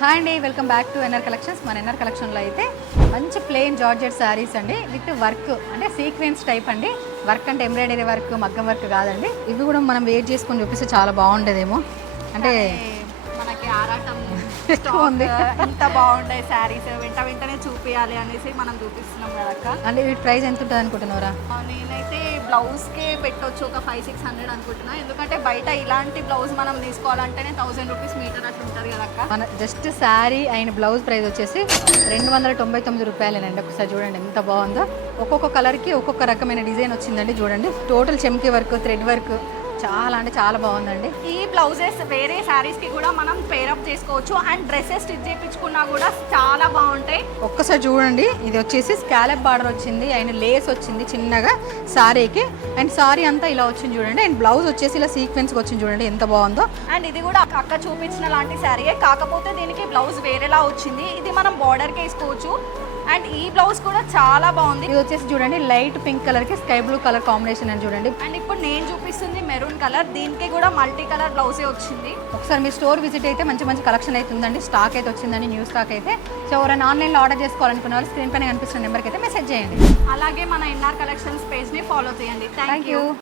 Hi అండి, welcome back to NR collections. మన NR కలెక్షన్లో అయితే మంచి ప్లెయిన్ జార్జెట్ శారీస్ అండి విత్ వర్క్, అంటే సీక్వెన్స్ టైప్ అండి. వర్క్ అంటే ఎంబ్రాయిడరీ వర్క్, మగ్గం వర్క్ కాదండి. ఇవి కూడా మనం వెయిట్ చేసుకొని చూపిస్తే చాలా బాగుండేదేమో. అంటే మనకి ఆరాటం ఉంది, ఎంత బాగుంటాయి శారీస్ వెంటనే చూపించాలి అనేసి మనం చూపిస్తున్నాం కదా. అంటే వీటి ప్రైస్ ఎంత ఉంటుంది అనుకుంటున్నారా? నేనైతే బ్లౌజ్కే పెట్టవచ్చు ఒక 500-600 అనుకుంటున్నా. ఎందుకంటే బయట ఇలాంటి బ్లౌజ్ మనం తీసుకోవాలంటేనే 1000 రూపీస్ మీటర్ అట్లా ఉంటుంది కదా. మన జస్ట్ శారీ అయిన బ్లౌజ్ ప్రైస్ వచ్చేసి 299 రూపాయలేనండి. ఒకసారి చూడండి ఎంత బాగుందో. ఒక్కొక్క కలర్కి ఒక్కొక్క రకమైన డిజైన్ వచ్చిందండి. చూడండి, టోటల్ చెమ్కీ వర్క్, థ్రెడ్ వర్క్, చాలా అంటే చాలా బాగుందండి. ఈ బ్లౌజెస్ వేరే శారీస్ కి కూడా మనం పేరప్ చేసుకోవచ్చు అండ్ డ్రెస్సెస్ స్టిచ్ చేయించుకున్నా కూడా చాలా బాగుంటాయి. ఒక్కసారి చూడండి, ఇది వచ్చేసి స్కాలప్ బార్డర్ వచ్చింది అండ్ లేస్ వచ్చింది చిన్నగా శారీకి. అండ్ శారీ అంతా ఇలా వచ్చింది చూడండి. అండ్ బ్లౌజ్ వచ్చేసి ఇలా సీక్వెన్స్ వచ్చింది చూడండి ఎంత బాగుందో. అండ్ ఇది కూడా అక్క చూపించిన లాంటి శారీయే, కాకపోతే దీనికి బ్లౌజ్ వేరేలా వచ్చింది. ఇది మనం బార్డర్కి వేసుకోవచ్చు. అండ్ ఈ బ్లౌజ్ కూడా చాలా బాగుంది. ఇది వచ్చేసి చూడండి లైట్ పింక్ కలర్ కి స్కై బ్లూ కలర్ కాంబినేషన్ అని చూడండి. అండ్ ఇప్పుడు నేను చూపిస్తుంది మెరూన్ కలర్, దీనికి కూడా మల్టీ కలర్ బ్లౌజే వచ్చింది. ఒకసారి మీ స్టోర్ విజిట్ అయితే మంచి మంచి కలెక్షన్ అయితే ఉందండి. స్టాక్ అయితే వచ్చిందండి, న్యూ స్టాక్ అయితే. సో ఎవరైనా ఆన్లైన్లో ఆర్డర్ చేసుకోవాలనుకున్న వాళ్ళు స్క్రీన్ పైన కనిపిస్తున్న నెంబర్కి అయితే మెసేజ్ చేయండి. అలాగే మన ఎన్ఆర్ కలెక్షన్స్ పేజ్ని ఫాలో చేయండి. Thank you.